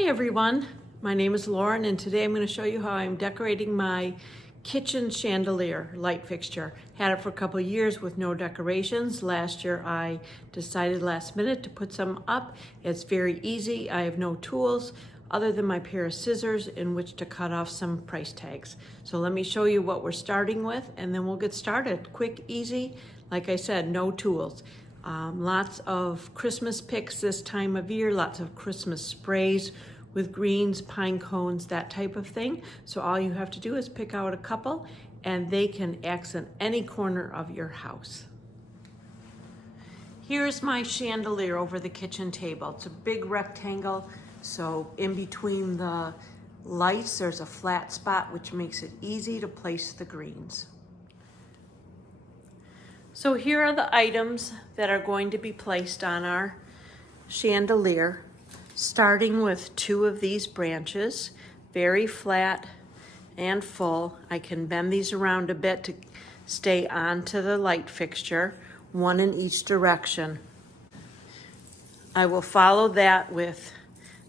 Hi everyone, my name is Lauren and today I'm going to show you how I'm decorating my kitchen chandelier light fixture. Had it for a couple years with no decorations. Last year I decided last minute to put some up. It's very easy. I have no tools other than my pair of scissors in which to cut off some price tags. So let me show you what we're starting with and then we'll get started. Quick, easy, like I said, no tools. Lots of Christmas picks this time of year, lots of Christmas sprays with greens, pine cones, that type of thing. So all you have to do is pick out a couple and they can accent any corner of your house. Here's my chandelier over the kitchen table. It's a big rectangle, so in between the lights there's a flat spot which makes it easy to place the greens. So here are the items that are going to be placed on our chandelier, starting with two of these branches, very flat and full. I can bend these around a bit to stay onto the light fixture, one in each direction. I will follow that with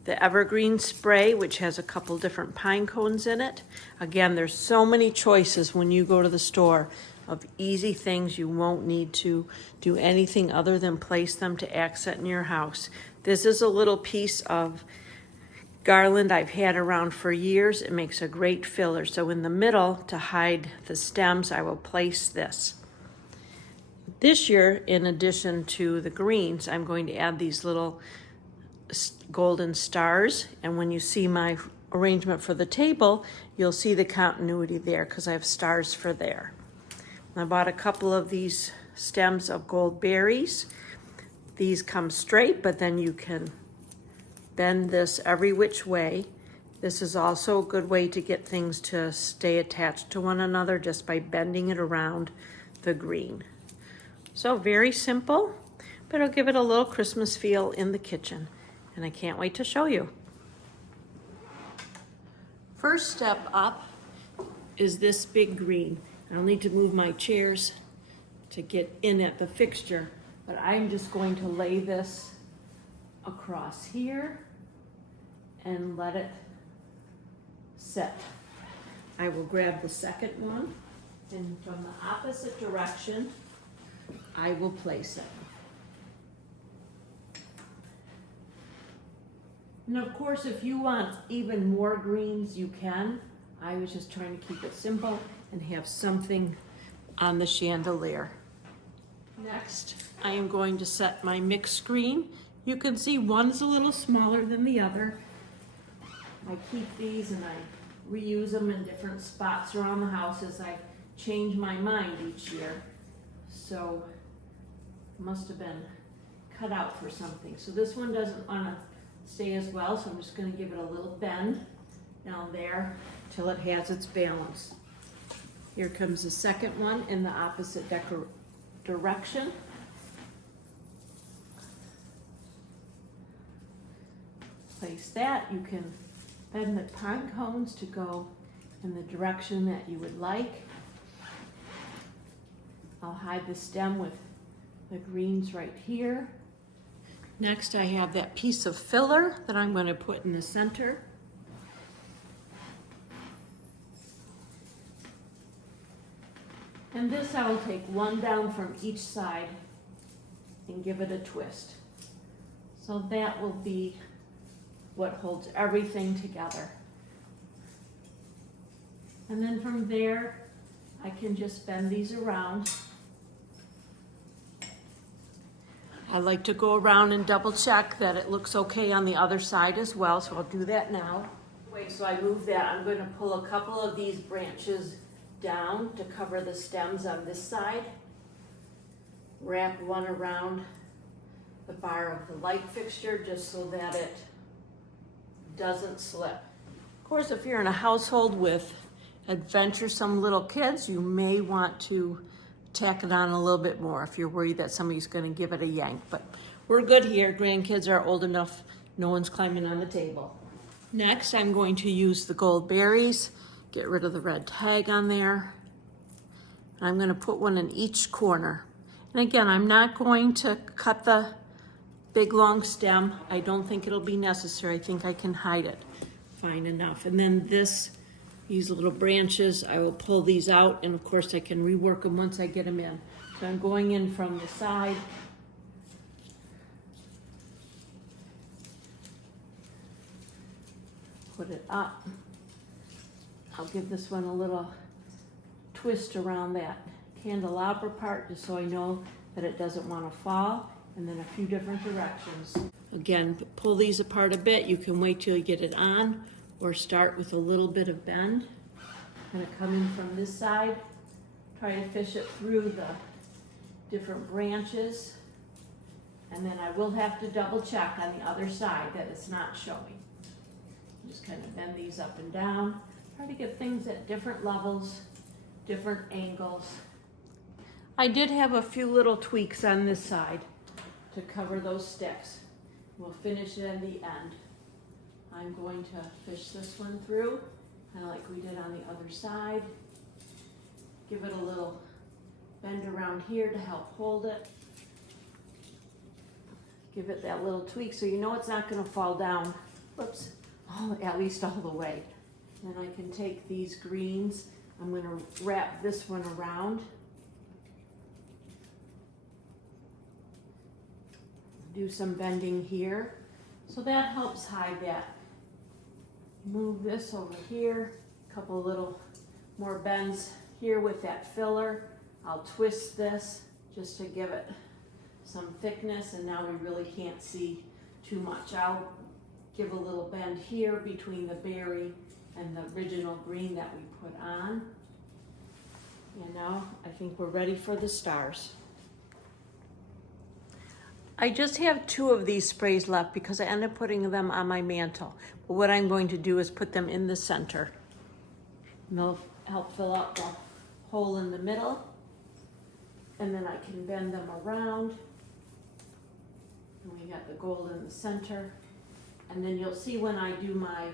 the evergreen spray, which has a couple different pine cones in it. Again, there's so many choices when you go to the store of easy things. You won't need to do anything other than place them to accent in your house. This is a little piece of garland I've had around for years. It makes a great filler. So in the middle, to hide the stems, I will place this. This year, in addition to the greens, I'm going to add these little golden stars. And when you see my arrangement for the table, you'll see the continuity there because I have stars for there. I bought a couple of these stems of gold berries. These come straight, but then you can bend this every which way. This is also a good way to get things to stay attached to one another just by bending it around the green. So very simple, but it'll give it a little Christmas feel in the kitchen, and I can't wait to show you. First step up is this big green. I'll need to move my chairs to get in at the fixture, but I'm just going to lay this across here and let it set. I will grab the second one, and from the opposite direction, I will place it. And of course, if you want even more greens, you can. I was just trying to keep it simple and have something on the chandelier. Next, I am going to set my mixed screen. You can see one's a little smaller than the other. I keep these and I reuse them in different spots around the house as I change my mind each year. So it must have been cut out for something. So this one doesn't want to stay as well, so I'm just going to give it a little bend down there till it has its balance. Here comes the second one in the opposite direction. Place that. You can bend the pine cones to go in the direction that you would like. I'll hide the stem with the greens right here. Next, I have that piece of filler that I'm going to put in the center. And this I will take one down from each side and give it a twist. So that will be what holds everything together. And then from there, I can just bend these around. I like to go around and double check that it looks okay on the other side as well, so I'll do that now. Wait, so I move that. I'm going to pull a couple of these branches down to cover the stems on this side. Wrap one around the bar of the light fixture just so that it doesn't slip. Of course, if you're in a household with adventuresome little kids, you may want to tack it on a little bit more if you're worried that somebody's going to give it a yank. But we're good here. Grandkids are old enough, no one's climbing on the table. Next, I'm going to use the gold berries. Get rid of the red tag on there. I'm going to put one in each corner. And again, I'm not going to cut the big long stem. I don't think it'll be necessary. I think I can hide it fine enough. And then these little branches, I will pull these out, and of course I can rework them once I get them in. So I'm going in from the side. Put it up. I'll give this one a little twist around that candelabra part just so I know that it doesn't want to fall, and then a few different directions. Again, pull these apart a bit. You can wait till you get it on or start with a little bit of bend. I'm going to come in from this side, try to fish it through the different branches, and then I will have to double check on the other side that it's not showing. Just kind of bend these up and down. Try to get things at different levels, different angles. I did have a few little tweaks on this side to cover those sticks. We'll finish it at the end. I'm going to fish this one through, kind of like we did on the other side. Give it a little bend around here to help hold it. Give it that little tweak so you know it's not going to fall down. Whoops. Oh, at least all the way. Then I can take these greens. I'm going to wrap this one around. Do some bending here. So that helps hide that. Move this over here. A couple little more bends here with that filler. I'll twist this just to give it some thickness, and now we really can't see too much. I'll give a little bend here between the berry and the original green that we put on. And now I think we're ready for the stars. I just have 2 of these sprays left because I ended up putting them on my mantle. But what I'm going to do is put them in the center. And they'll help fill out the hole in the middle. And then I can bend them around. And we got the gold in the center. And then you'll see when I do my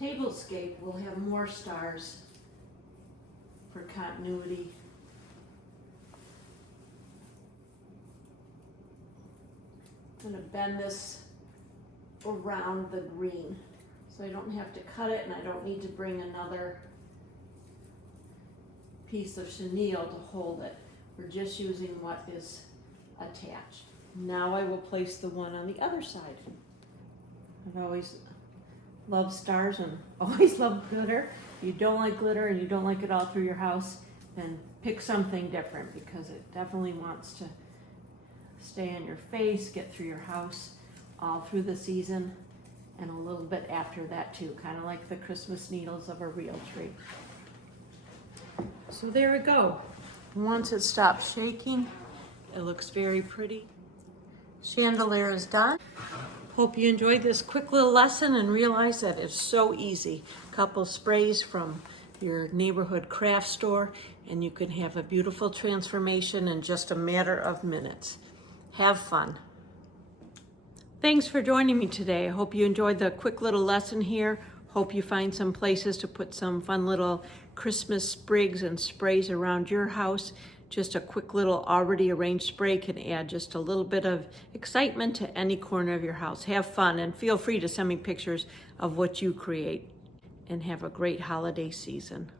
tablescape, we'll have more stars for continuity. I'm going to bend this around the green so I don't have to cut it, and I don't need to bring another piece of chenille to hold it. We're just using what is attached. Now I will place the one on the other side. I've always loved stars and always loved glitter. If you don't like glitter and you don't like it all through your house, then pick something different, because it definitely wants to stay on your face, get through your house all through the season, and a little bit after that too, kind of like the Christmas needles of a real tree. So there we go. Once it stops shaking, it looks very pretty. Chandelier is done. Hope you enjoyed this quick little lesson and realize that it's so easy. A couple sprays from your neighborhood craft store, and you can have a beautiful transformation in just a matter of minutes. Have fun. Thanks for joining me today. I hope you enjoyed the quick little lesson here. Hope you find some places to put some fun little Christmas sprigs and sprays around your house. Just a quick little already arranged spray can add just a little bit of excitement to any corner of your house. Have fun, and feel free to send me pictures of what you create, and have a great holiday season.